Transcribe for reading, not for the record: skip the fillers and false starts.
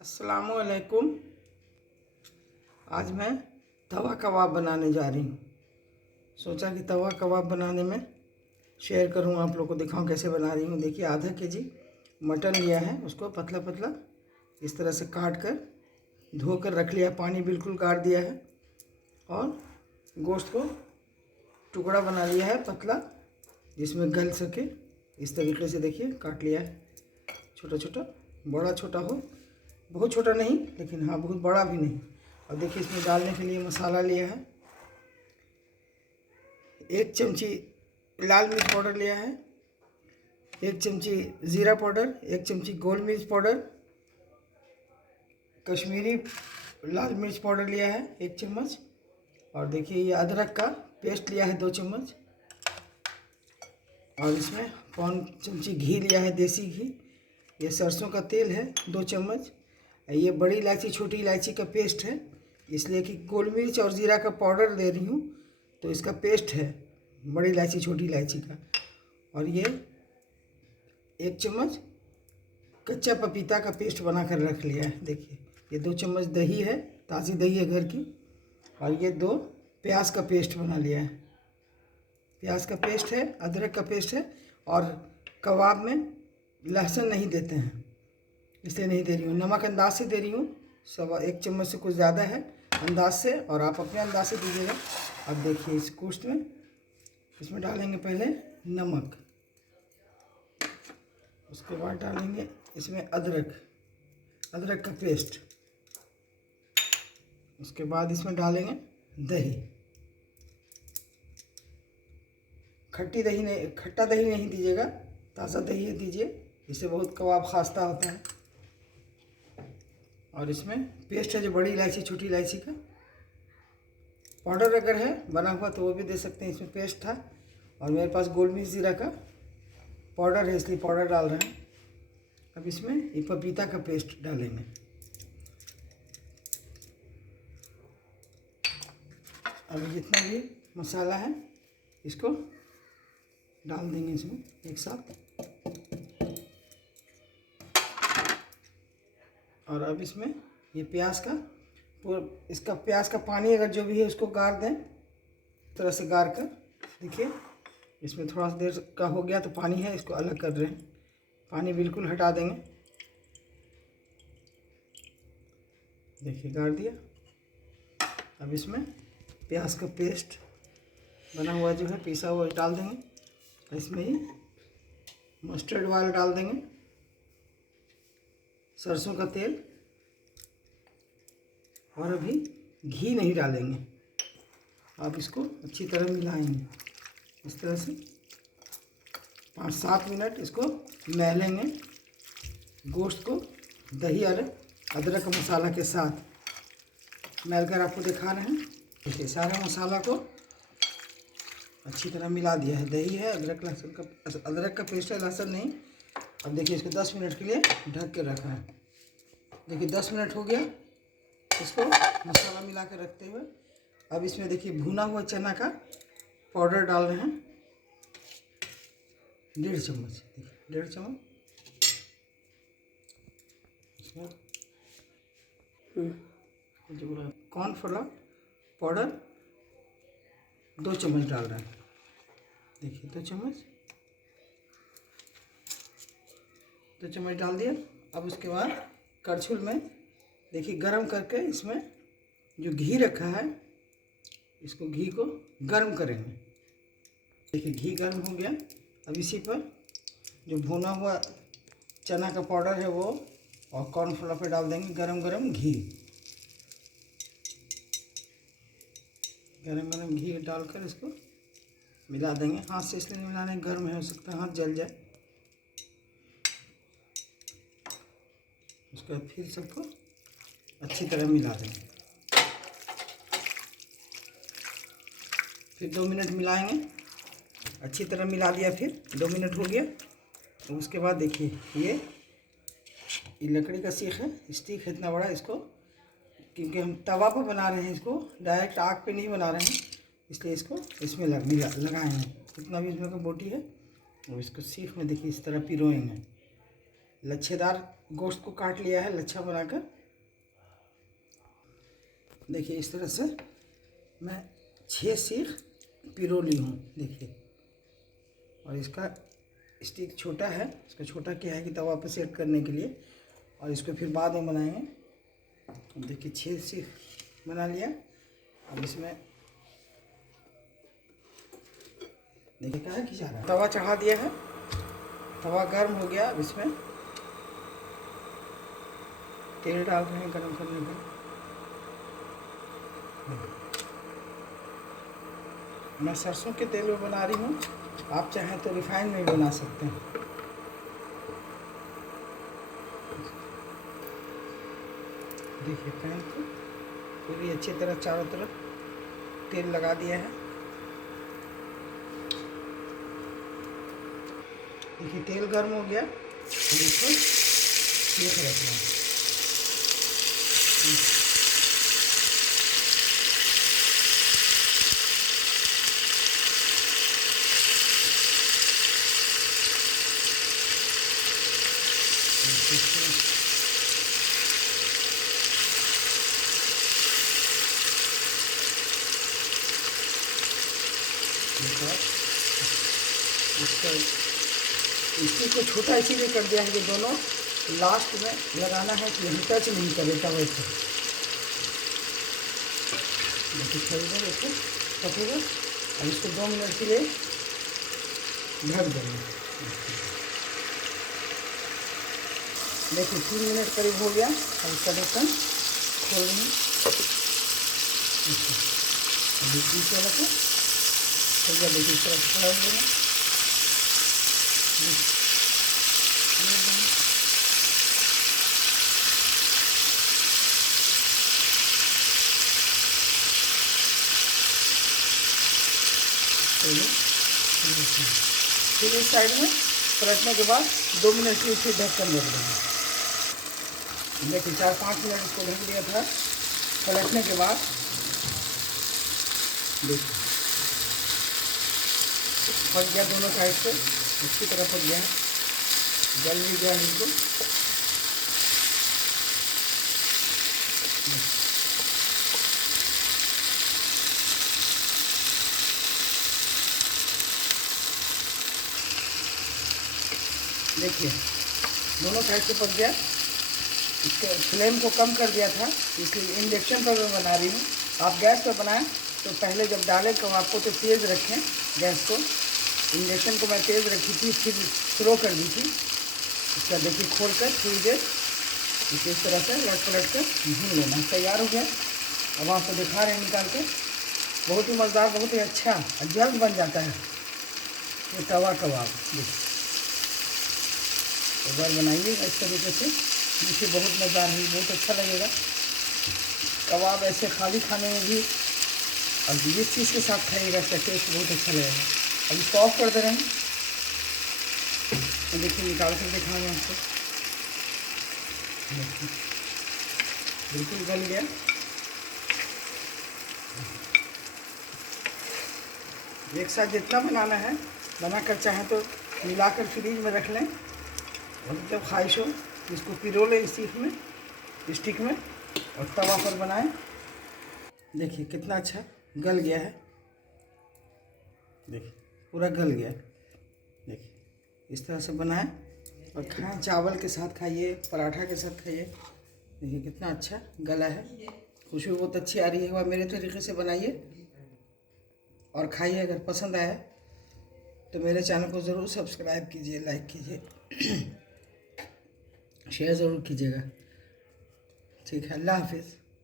अस्सलामुअलैकुम। आज मैं तवा कबाब बनाने जा रही हूँ। सोचा कि तवा कबाब बनाने में शेयर करूँ, आप लोग को दिखाऊँ कैसे बना रही हूँ। देखिए, आधा केजी मटन लिया है, उसको पतला पतला इस तरह से काट कर धोकर रख लिया, पानी बिल्कुल काट दिया है। और गोश्त को टुकड़ा बना लिया है पतला, जिसमें गल सके। इस तरीके से देखिए काट लिया है, छोटा छोटा, बड़ा छोटा हो, बहुत छोटा नहीं लेकिन हाँ बहुत बड़ा भी नहीं। और देखिए, इसमें डालने के लिए मसाला लिया है। 1 चमची लाल मिर्च पाउडर लिया है, 1 चमची ज़ीरा पाउडर, 1 चमची गोल मिर्च पाउडर, कश्मीरी लाल मिर्च पाउडर लिया है 1 चम्मच। और देखिए, ये अदरक का पेस्ट लिया है 2 चम्मच। और इसमें 1 चमची घी लिया है, देसी घी। ये सरसों का तेल है 2 चम्मच। ये बड़ी इलायची छोटी इलायची का पेस्ट है, इसलिए कि गोल मिर्च और ज़ीरा का पाउडर दे रही हूँ तो इसका पेस्ट है बड़ी इलायची छोटी इलायची का। और ये 1 चम्मच कच्चा पपीता का पेस्ट बना कर रख लिया है। देखिए, ये 2 चम्मच दही है, ताज़ी दही है घर की। और ये 2 प्याज का पेस्ट बना लिया है, प्याज का पेस्ट है, अदरक का पेस्ट है। और कबाब में लहसुन नहीं देते हैं, इसलिए नहीं दे रही हूँ। नमक अंदाज से दे रही हूँ, 1 चम्मच से कुछ ज़्यादा है अंदाज से, और आप अपने अंदाज से दीजिएगा। अब देखिए, इस गोश्त में इसमें डालेंगे पहले नमक, उसके बाद डालेंगे इसमें अदरक का पेस्ट, उसके बाद इसमें डालेंगे दही। खट्टा दही नहीं दीजिएगा, ताज़ा दही दीजिए, इससे बहुत कबाब खास्ता होता है। और इसमें पेस्ट है जो बड़ी इलायची छोटी इलायची का पाउडर अगर है बना हुआ तो वो भी दे सकते हैं, इसमें पेस्ट था। और मेरे पास गोल मिर्च ज़ीरा का पाउडर है, इसलिए पाउडर डाल रहे हैं। अब इसमें ये पपीता का पेस्ट डालेंगे। अब जितना भी मसाला है इसको डाल देंगे इसमें एक साथ। और अब इसमें ये प्याज का पानी अगर जो भी है उसको गार दें, इस तरह से गार कर। देखिए, इसमें थोड़ा सा देर का हो गया तो पानी है, इसको अलग कर रहे हैं, पानी बिल्कुल हटा देंगे। देखिए, गार दिया। अब इसमें प्याज का पेस्ट बना हुआ जो है, पिसा हुआ, डाल देंगे। इसमें ही मस्टर्ड ऑयल डाल देंगे, सरसों का तेल, और अभी घी नहीं डालेंगे। आप इसको अच्छी तरह मिलाएंगे, इस तरह से 5-7 मिनट इसको महलेंगे गोश्त को, दही और अदरक का मसाला के साथ महलकर आपको दिखा रहे हैं। देखिए, सारे मसाला को अच्छी तरह मिला दिया है, दही है, अदरक का पेस्ट है, लहसुन नहीं। अब देखिए, इसको 10 मिनट के लिए ढक के रखा है। देखिए, 10 मिनट हो गया इसको मसाला मिला कर रखते हुए। अब इसमें देखिए, भुना हुआ चना का पाउडर डाल रहे हैं 1.5 चम्मच। देखिए, 1.5 चम्मच। कॉर्नफ्लोर पाउडर 2 चम्मच डाल रहे हैं। देखिए, 2 चम्मच डाल दिया। अब उसके बाद करछुल में देखिए गरम करके इसमें जो घी रखा है, इसको घी को गरम करेंगे। देखिए, घी गरम हो गया। अब इसी पर जो भुना हुआ चना का पाउडर है वो और कॉर्नफ्लोर पे डाल देंगे गरम गरम घी। गरम गरम घी डालकर इसको मिला देंगे। हाथ से इसलिए नहीं मिलाने, गर्म है, हो सकता है हाथ जल जाए। उसके बाद फिर सबको अच्छी तरह मिला देंगे। फिर 2 मिनट मिलाएंगे, अच्छी तरह मिला दिया। फिर 2 मिनट हो गया। तो उसके बाद देखिए, ये लकड़ी का सीख है, स्टिक है इतना बड़ा, इसको क्योंकि हम तवा पर बना रहे हैं, इसको डायरेक्ट आग पे नहीं बना रहे हैं, इसलिए इसको इसमें लगाएंगे। जितना भी इसमें का बोटी है वो इसको सीख में देखिए इस तरह पिरोएंगे। लच्छेदार गोश्त को काट लिया है लच्छा बनाकर। देखिए इस तरह से मैं 6 सीख पिरो ली हूँ। देखिए, और इसका स्टिक छोटा है, इसका छोटा क्या है कि तवा पे सेट करने के लिए, और इसको फिर बाद में बनाएंगे। देखिए 6 सीख बना लिया। अब इसमें देखिए क्या है कि जा रहा है, तवा चढ़ा दिया है, तवा गर्म हो गया। अब इसमें तेल डाल रहे हैं गर्म करने का। मैं सरसों के तेल में बना रही हूँ, आप चाहें तो रिफाइन में भी बना सकते हैं। देखिए पैन को पूरी अच्छी तरह चारों तरफ तेल लगा दिया है। देखिए तेल गर्म हो गया, इसको सेक रखना है। इसको छोटा इसीलिए कर दिया है कि दोनों लास्ट में लगाना है कि यहीं टच नहीं करे तवे से। देखिए थोड़ी देर इसको पकेगा और इसको 2 मिनट के लिए ढक देंगे। देखिए 3 मिनट करीब हो गया। अब इसका ढक्कन खोल देंगे। बीच वाला को खोल दिया। देखिए इस तरह से पलट देंगे। फिर इस साइड में पलटने के बाद 2 मिनट के लिए ढक्कन रख देंगे। देखिए 4-5 मिनट इसको ढक दिया था। पलटने के बाद देखिए पक गया, दोनों साइड से इसकी तरफ पक गया, जल भी गया बिल्कुल। देखिए दोनों साइड से पक गया। इसके फ्लेम को कम कर दिया था, इसलिए इंडक्शन पर मैं बना रही हूँ। आप गैस पर बनाएं तो पहले जब डालें कबाब को तो तेज़ रखें गैस को। इंडक्शन को मैं तेज़ रखी थी, फिर स्लो कर दी थी। इसका देखिए खोल कर थोड़ी देर इस तरह से लट पलट कर भून लेना। तैयार हो गया। अब आपको दिखा रहे हैं निकाल के। बहुत ही मज़ेदार, बहुत ही अच्छा और जल्द बन जाता है ये तवा कबाब। देखिए एक बार बनाइए इस तरीके से, देखिए बहुत मज़ेदार है, बहुत अच्छा लगेगा। कबाब ऐसे खाली खाने में भी और जिस चीज़ के साथ खाइएगा इसका टेस्ट बहुत अच्छा लगेगा। अब इसको ऑफ कर दे रहे हैं। तो देखिए निकाल कर दिखा रहे हैं आपको। बिल्कुल गल गया। एक साथ जितना बनाना है बनाकर चाहें तो मिलाकर फ्रीज में रख लें, और जब ख्वाहिश हो इसको पिरो लें स्टिक में और तवा पर बनाएं। देखिए कितना अच्छा गल गया है। देखिए पूरा गल गया। देखिए इस तरह से बनाएं और खाएं, चावल के साथ खाइए, पराठा के साथ खाइए। देखिए कितना अच्छा गला है, खुशबू बहुत अच्छी आ रही है। वह मेरे तरीके से बनाइए और खाइए। अगर पसंद आया तो मेरे चैनल को ज़रूर सब्सक्राइब कीजिए, लाइक कीजिए, शेयर ज़रूर कीजिएगा। ठीक है, अल्लाह हाफिज़।